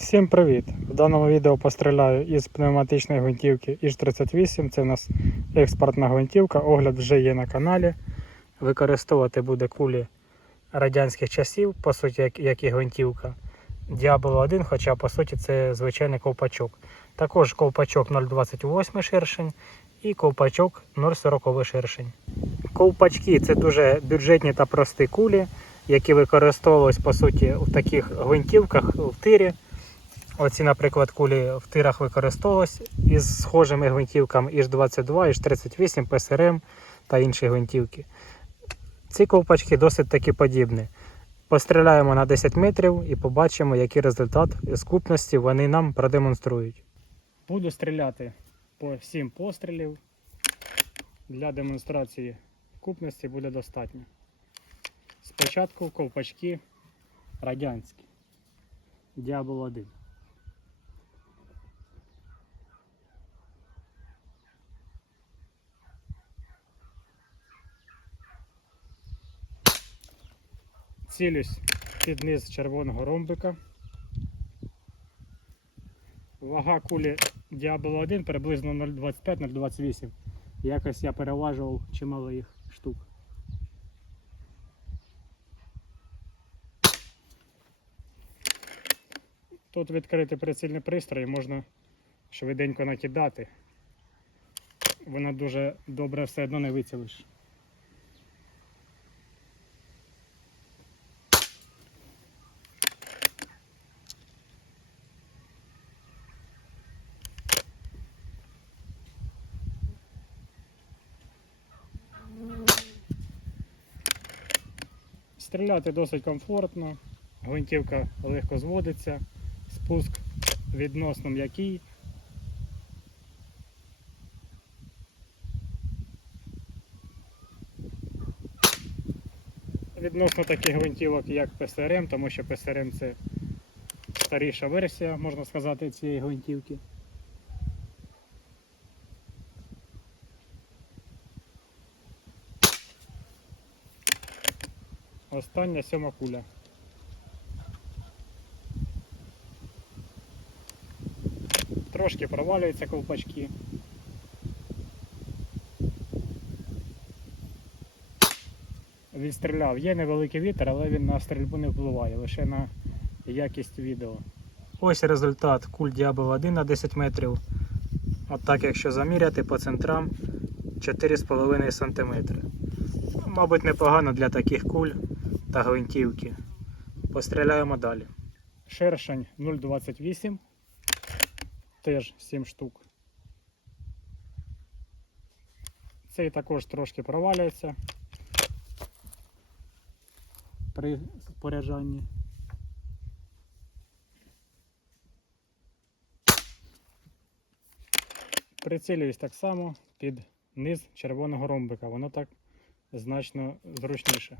Всім привіт! В даному відео постріляю із пневматичної гвинтівки Іж-38. Це у нас експортна гвинтівка, огляд вже є на каналі. Використовувати буде кулі радянських часів, по суті, як, як і гвинтівка. Діабол 1, хоча по суті це звичайний ковпачок. Також ковпачок 0,28 ширшень і ковпачок 0,40 ширшень. Ковпачки це дуже бюджетні та прості кулі, які використовувались по суті в таких гвинтівках в тирі. Оці, наприклад, кулі в тирах використовувались із схожими гвинтівками Іж-22, Іж-38, ПСРМ та інші гвинтівки. Ці ковпачки досить таки подібні. Постріляємо на 10 метрів і побачимо, який результат з купності вони нам продемонструють. Буду стріляти по 7 пострілів. Для демонстрації купності буде достатньо. Спочатку ковпачки радянські. Діабол 1. Цілюсь під низ червоного ромбика. Вага кулі Діабол 1 приблизно 0,25-0,28. Якось я переважував чимало їх штук. Тут відкрити прицільний пристрій, можна швиденько накидати. Вона дуже добре все одно не вицілиш. Стріляти досить комфортно, гвинтівка легко зводиться, спуск відносно м'який. Відносно таких гвинтівок, як ПСРМ, тому що ПСРМ це старіша версія, можна сказати, цієї гвинтівки. Остання сьома куля. Трошки провалюються ковпачки. Відстріляв. Є невеликий вітер, але він на стрільбу не впливає, лише на якість відео. Ось результат куль Діабол 1 на 10 метрів. От так, якщо заміряти по центрам 4,5 см. Мабуть, непогано для таких куль та гвинтівки. Постріляємо далі. Шершень 0,28. Теж 7 штук. Цей також трошки провалюється при споряджанні. Прицілююсь так само під низ червоного ромбика. Воно так значно зручніше.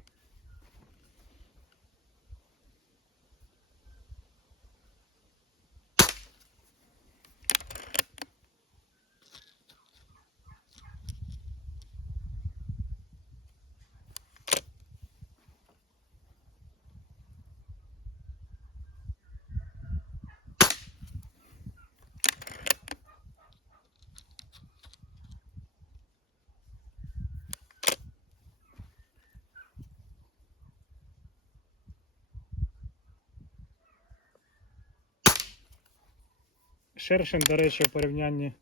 Шершень, до речі, в порівнянні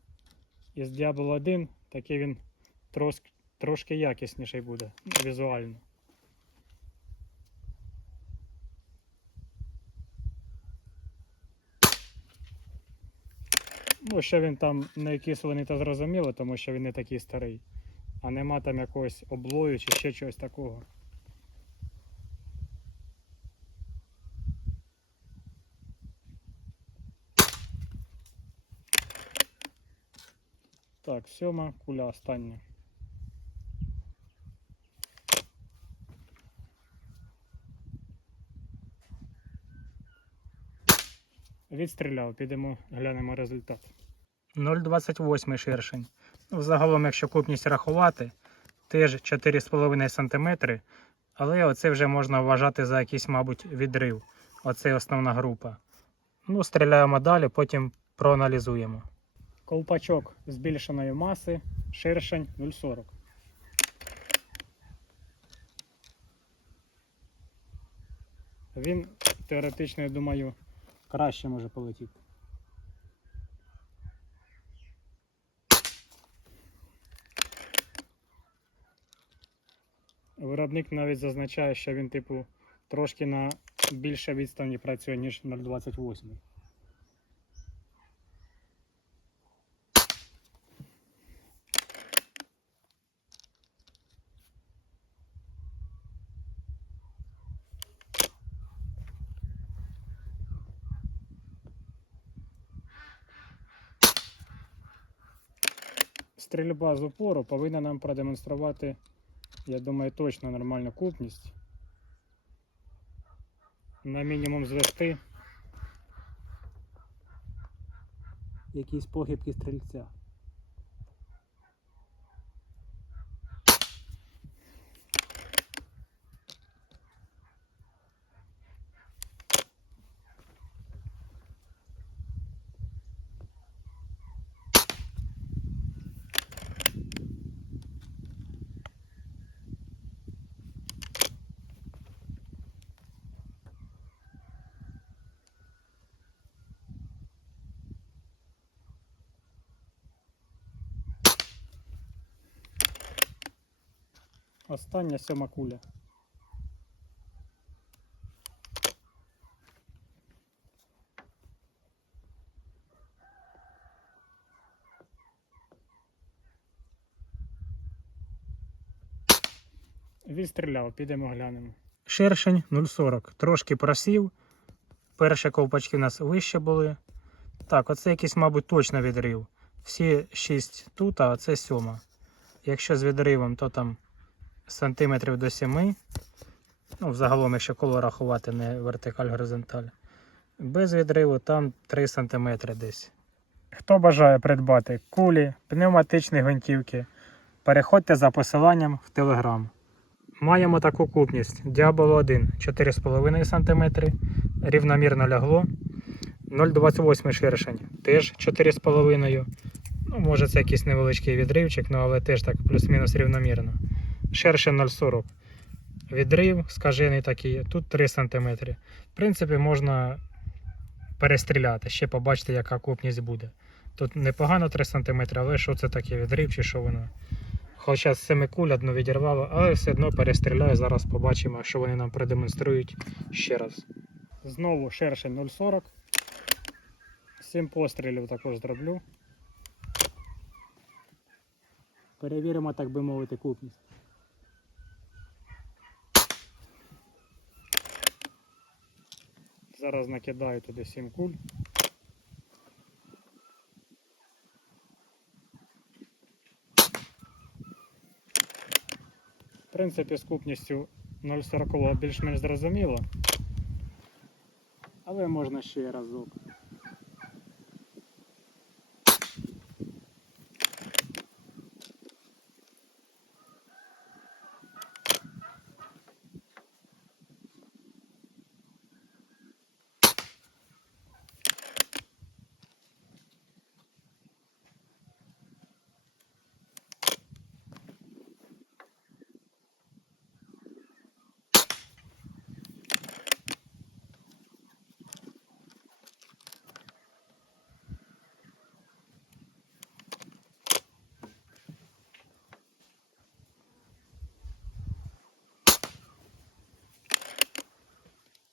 із Diablo 1, такий він трос, трошки якісніший буде візуально. Ну, що він там не кислений, то зрозуміло, тому що він не такий старий. А нема там якогось облою чи ще чогось такого. Так, сьома куля остання. Відстріляв, підемо глянемо результат. 0,28 ширшень. Ну, Загалом, якщо купність рахувати, теж 4,5 см, але оце вже можна вважати за якийсь, мабуть, відрив. Оце основна група. Ну, стріляємо далі, потім проаналізуємо. Ковпачок збільшеної маси, ширшень 0,40. Він теоретично, я думаю, краще може полетіти. Виробник навіть зазначає, що він, типу, трошки на більше відстані працює, ніж 0,28. Стрільба з опору повинна нам продемонструвати, я думаю, точно нормальну купність. На мінімум звести якісь похибки стрільця. Остання сьома куля. Відстріляв, підемо глянемо. Шершень 0,40. Трошки просів. Перші ковпачки у нас вище були. Так, оце якийсь, мабуть, точно відрив. Всі 6 тут, а це 7. Якщо з відривом, то там сантиметрів до 7. Ну, взагалом, якщо коло рахувати, не вертикаль горизонталь. Без відриву там 3 см десь. Хто бажає придбати кулі, пневматичні гвинтівки, переходьте за посиланням в Telegram. Маємо таку купність. Діабол 1 4,5 см, рівномірно лягло. 0,28 ширшень теж 4,5 Ну, може це якийсь невеличкий відривчик, ну але теж так плюс-мінус рівномірно. Шершень 0,40. Відрив, скажений такий, тут 3 см. В принципі, можна перестріляти, ще побачити, яка купність буде. Тут непогано 3 см, але що це таке відрив чи що воно. Хоча з 7 куль одну відірвало, але все одно перестріляю. Зараз побачимо, що вони нам продемонструють ще раз. Знову шершень 0,40. 7 пострілів також зроблю. Перевіримо, так би мовити, купність. Зараз накидаю туди 7 куль. В принципі, з купністю 0,40 більш-менш зрозуміло. Але можна ще разок.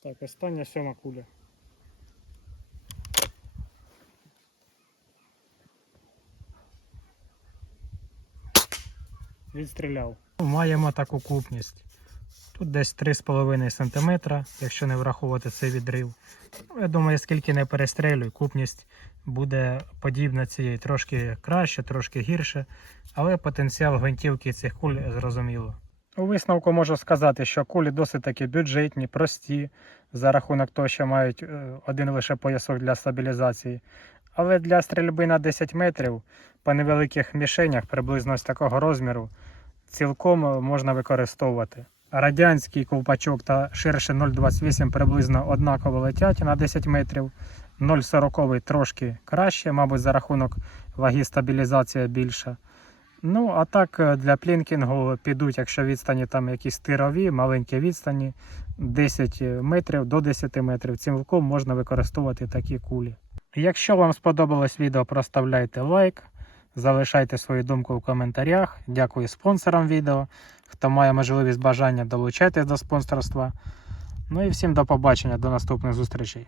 Так, остання сьома куля. Відстріляв. Маємо таку купність. Тут десь 3,5 см, якщо не враховувати цей відрив. Ну, Я думаю, скільки не перестрілюю, купність буде подібна цієї, трошки краще, трошки гірше, але потенціал гвинтівки цих куль зрозуміло. У висновку можу сказати, що кулі досить таки бюджетні, прості, за рахунок того, що мають е, один лише поясок для стабілізації. Але для стрільби на 10 метрів по невеликих мішенях приблизно ось такого розміру цілком можна використовувати. Радянський ковпачок та ширше 0,28 приблизно однаково летять на 10 метрів. 0,40 трошки краще, мабуть, за рахунок ваги стабілізація більша. Ну, а так е, для плінкінгу підуть, якщо відстані там якісь тирові, маленькі відстані, 10 метрів до 10 метрів. Цим вилком можна використовувати такі кулі. Якщо вам сподобалось відео, проставляйте лайк, залишайте свою думку в коментарях. Дякую спонсорам відео. Хто має можливість бажання, долучайтесь до спонсорства. Ну і всім до побачення, до наступних зустрічей.